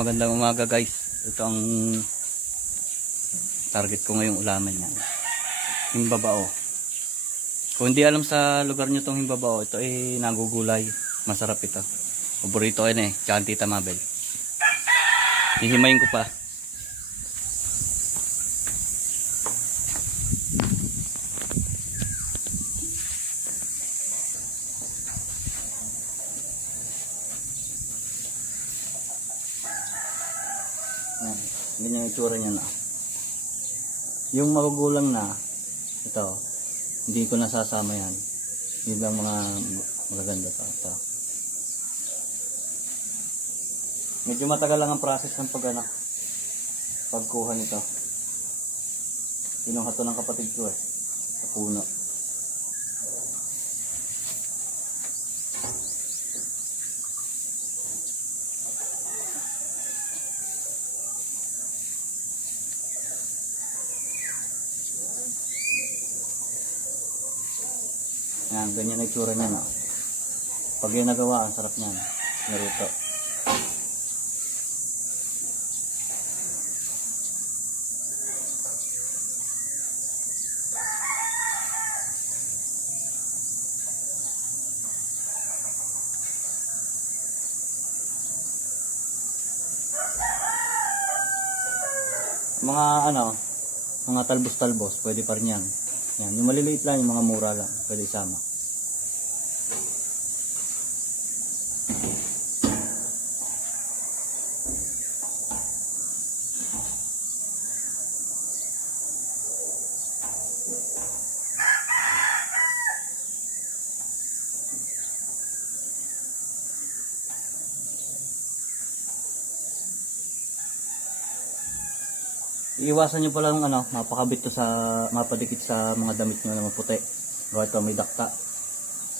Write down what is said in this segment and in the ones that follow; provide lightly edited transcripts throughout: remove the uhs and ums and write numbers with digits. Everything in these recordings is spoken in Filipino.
magandang umaga guys. Ito ang target ko ngayong ulaman niya. Himbabao. Kung hindi alam sa lugar nyo itong himbabao, ito ay nagugulay. Masarap ito. Paborito ko yun eh. Tsaka Tita Mabel. Hihimayin ko pa. Ganyan yung itsura niya na. Yung magugulang na, ito, hindi ko nasasama yan. Yun lang mga magaganda to. Ito. Medyo matagal lang ang process ng pagkuha nito. Pinuha to ng kapatid ko sa puno. Yan, ganyan ang itsura niya, no? Pag yung nagawa, ang sarap niyan. Naruto. Mga talbos-talbos, pwede pa rin yan. Yan, yung maliliit lang, yung mga mura lang, pwede isama. Iiwasan nyo pala ng mapakabit to mapadikit sa mga damit nyo na maputi. Baka ito may dakta.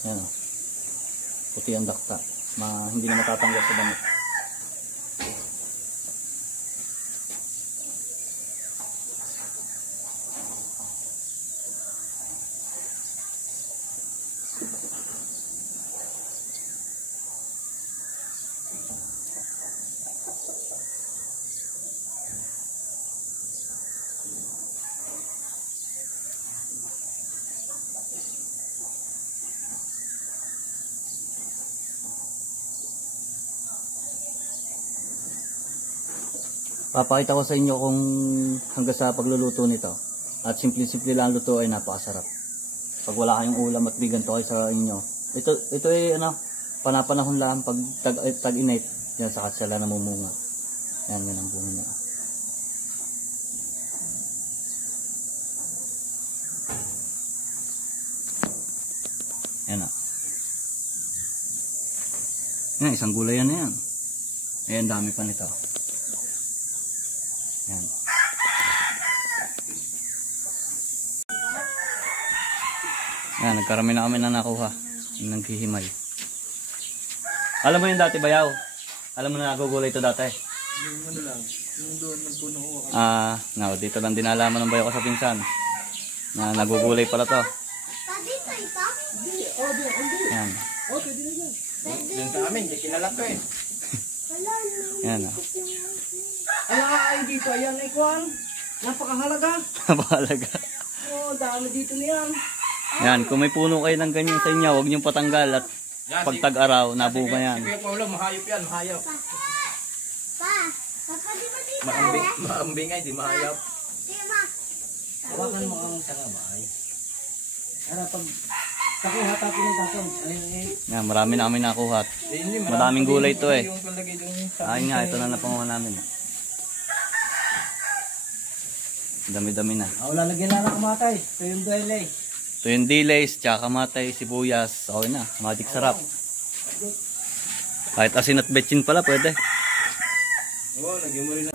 Yan o. Puti ang dakta. Hindi na matatanggal sa damit. Papakita ko sa inyo kung hanggang sa pagluluto nito. At simple-simple lang luto ay napakasarap. Pag wala kayong ulam at bigan to kayo sa inyo. Ito ay panapanahon lang pag tag-init. Yan saka sila namumunga. Yan ang bunga niya. Yan o. Yan, isang gulay yan na yan. Ayan, dami pa nito. Yan. Yan, nagkarami na kami na nakuha. Yung naghihimay. Alam mo yung dati bayaw? Alam mo na nagugulay ito dati? Yung lang, yung doon nagpuno ko. Dito lang dinalaman ng bayaw ko sa pinsan. Na nagugulay pala to. Yan. Okay, din yan. Diyan sa amin, di kilala ko eh. Yan o. Ay, dito, ayan, ikuan. Napakahalaga. Napakahalaga. Dami dito niyan. Yan, kung may puno kayo ng ganyan sa inyo, huwag niyong patanggal at pag tag-araw, nabunga yan. Si Kuya Paulo, mahayop yan, mahayop. Papa, di ba dito? Maambing ay, di mahayop. Hawakan mo ang sarabay. Para pag kakuha tayo ng tatong. Yan, marami na kami nakuha. Maraming gulay ito eh. Ayun nga, ito na napanguha namin. Dami-dami na. Wala lagyan na ng kamatay. Ito yung delay. Ito yung delays, tsaka kamatay, sibuyas. Okay na, magic sarap. Kahit asin at betchin pala, pwede. Oo, lagyan mo rin na.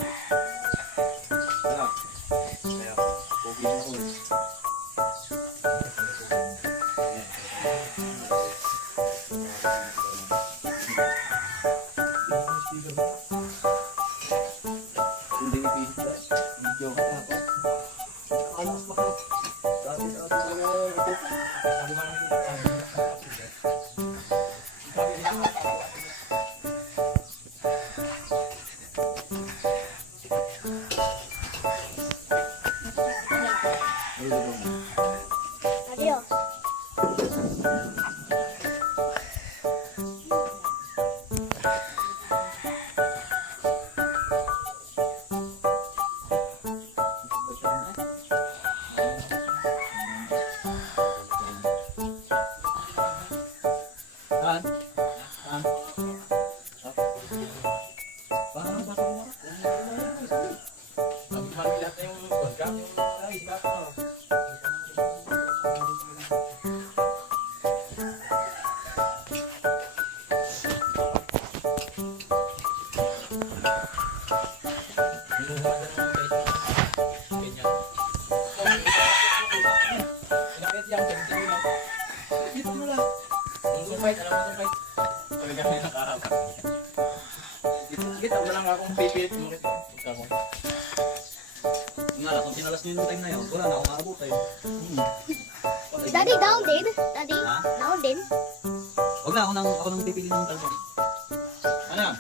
Kita mo lang akong pipilit mo kita. Nga lang, kung sinalas niyo yung time na yun, wala na akong aabutay. Daddy, down din. Daddy, Ha? down din. Huwag na, ako nang pipili ng talbong. Ano yan?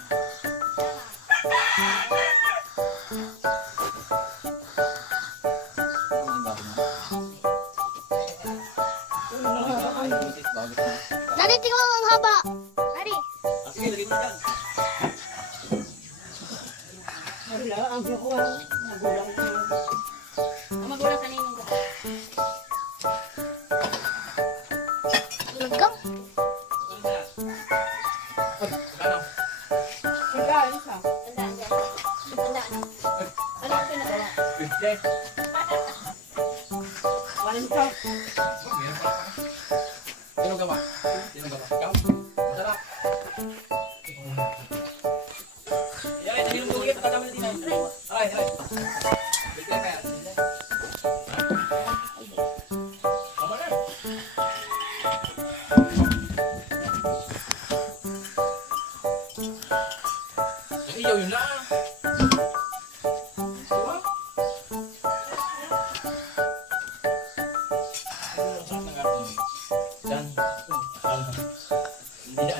Ano ang bago mo? Daddy, tingnan mo ang haba. Daddy. Ah, sige, lagay mo na dyan. Wala, ang ko ang nagulang ko. Magulang kanina ko. Lugang. Sandaan sa. Tandaan. Ano ang pinagawa? Walang ka. Sino gawa? Sino gawa? Ikaw? Masarap. Yan, hindi mo bugit. Tatama na din. Aray, aray. Bigla kaya. Tama na. Yung iyaw yun na. Diba? Dan. Hindi na.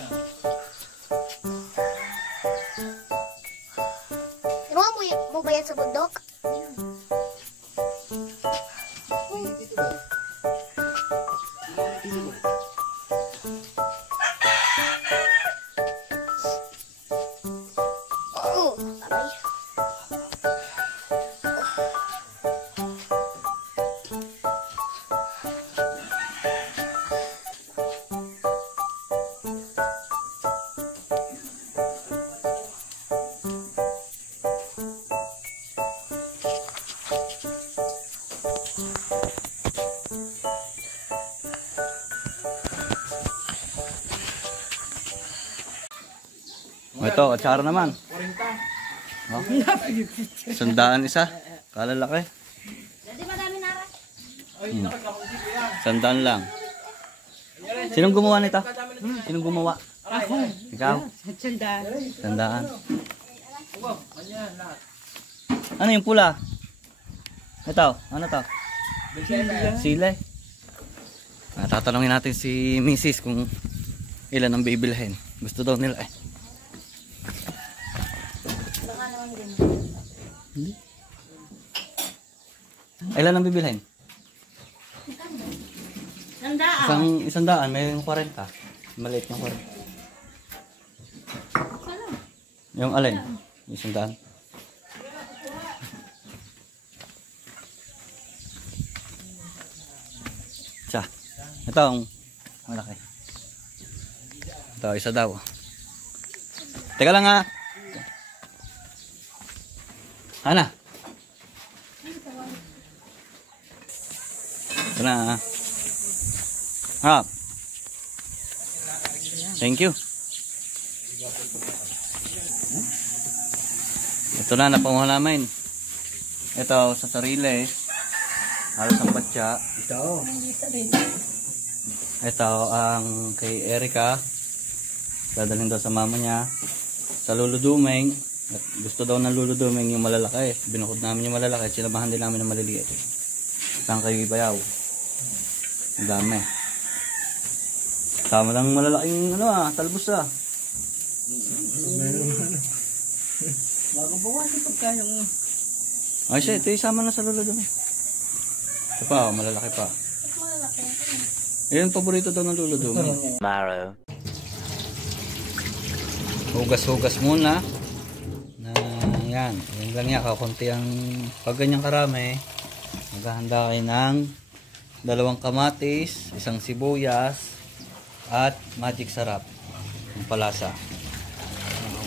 Tingnan mo ba yan sa bundok? Oo, aray. Ito, atsara naman. 40. Oh. Sandaan isa. Kalalaki. Daddy, madami nara. Ay, nakakausip ko yan. Sandaan lang. Sinong gumawa nito? Sinong gumawa? Aray, aray. Ikaw? Sandaan. Sandaan. Uwa, ganyan lahat. Ano yung pula? Ito, ano to? Bigla. Sile. Tatanungin natin si Mrs. kung ilan ang bibilhin. Gusto daw nila eh. Baka naman din. Ilan ang bibilhin? Tandaan. Isang daan, may 40. Maliit yung 40. Yung alin? Isang daan. Isa. Ito ang malaki. Ito, isa daw. Teka lang ha. Ana. Ito na ha. Ha. Thank you. Ito na, napanguha namin. Ito, sa sarili. Halos ang batya. Ito, ang kay Erica. Dadalhin daw sa mama niya. Sa Lolo Dumeng. At gusto daw ng Lolo Dumeng yung malalaki. Binukod namin yung malalaki. Sinamahan din namin ng maliliit. Saan kayo ibayaw? Ang dami. Tama lang malalaking talbos ah. Magabawasan pagkayang. Ay siya, ito isama na sa Lolo Dumeng. Ito pa, malalaki pa. Yan paborito daw ng Lolo Dumeng. Tomorrow. Hugas-hugas muna. Yan. Yan lang yan. Kakunti ang pag ganyang karami. Maghahanda kayo ng 2 kamatis, 1 sibuyas, at magic sarap. Ang palasa.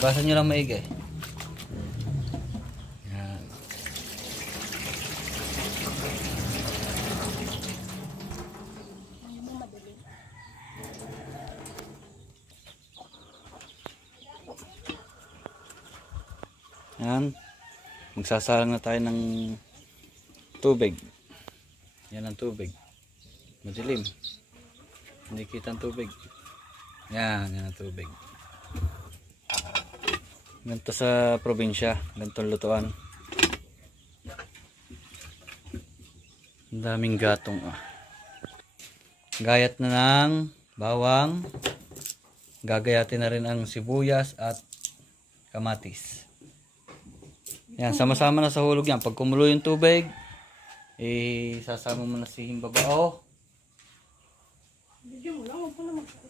Hugasan nyo lang maigi. Yan. Yan. Magsasalang na tayo ng tubig. Yan ang tubig. Madilim. Hindi kita ang tubig. Yan ang tubig. Ganito sa probinsya. Ganito lutuan. Ang daming gatong. Gayat na ng bawang. Gagayatin na rin ang sibuyas at kamatis. Yan, sama-sama na sa hulog yan. Pag kumulo yung tubig, sasama mo na si himbabao. Video mo lang, huwag mo na magpakita.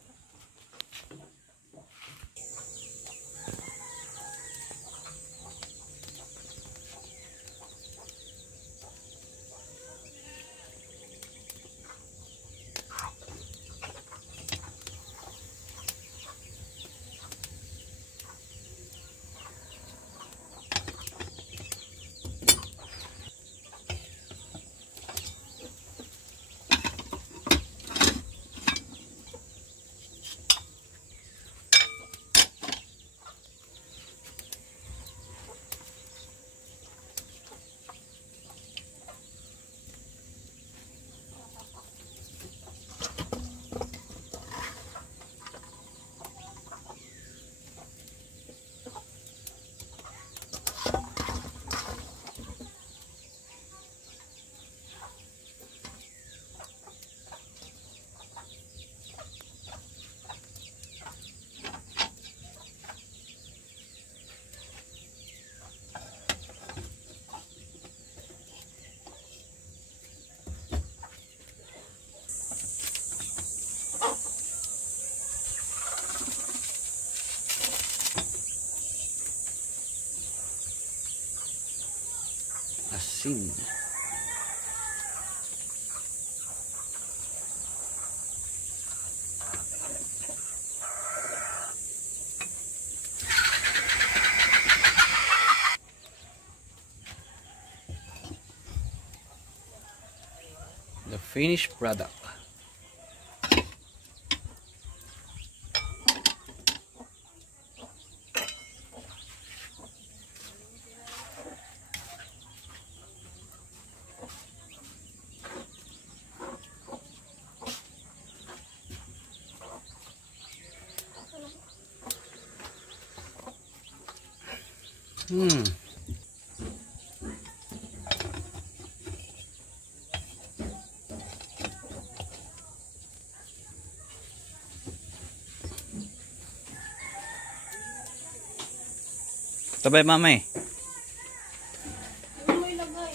Asin. The finished product. Tabay mamay. Ano mo ilagay?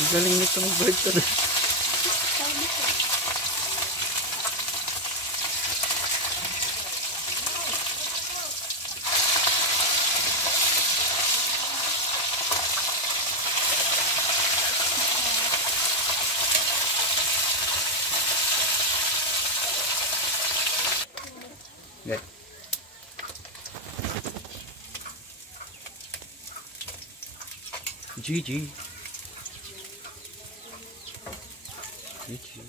Ang galing nito mag-bird to. Good. GG. GG.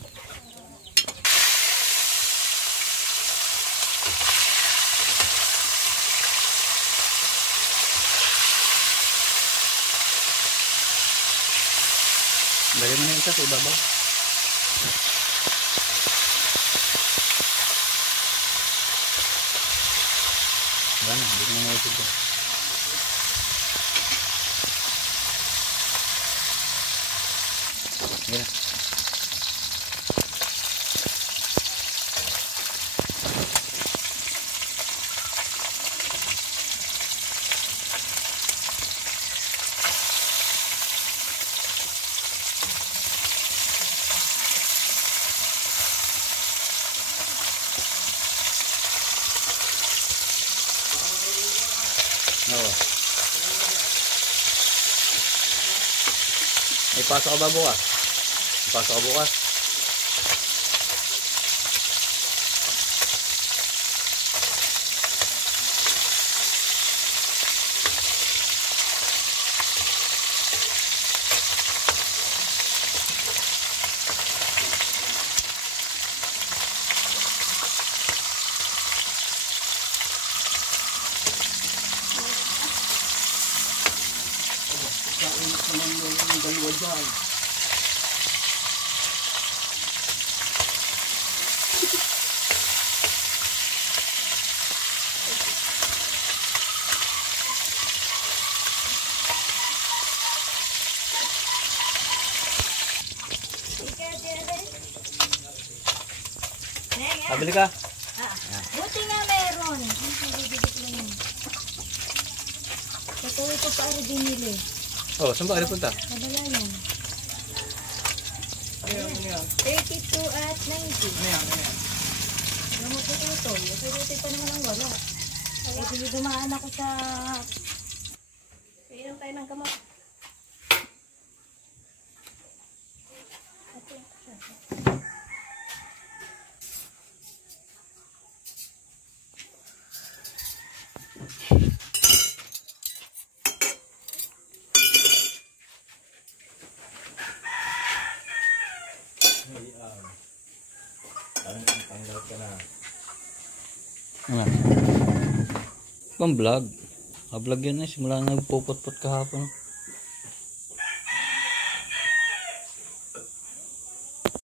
Lagyan mo na yung isa sa ibabaw. Wala na, hindi ko na naisip ko. Ayan. Oo. May pasok ka ba bukas? May pasok ka bukas? Kainit naman yung dalawa dyan. Pabili ka? Buti nga meron. Ang pagbibigat lang yun. Katuloy ko pa rin binili. Oh, saan ba kayo punta? Madala yan. Ayan. 32 at 90. Ayan. Ano mo po ito? Surutin pa naman ang wala. Kaya hindi dumaan ako sa... Kailan tayo ng gamot. Ano? Pang vlog. Vlog yan eh. Simula na nagpupot-pot kahapon.